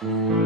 Thank mm -hmm. you.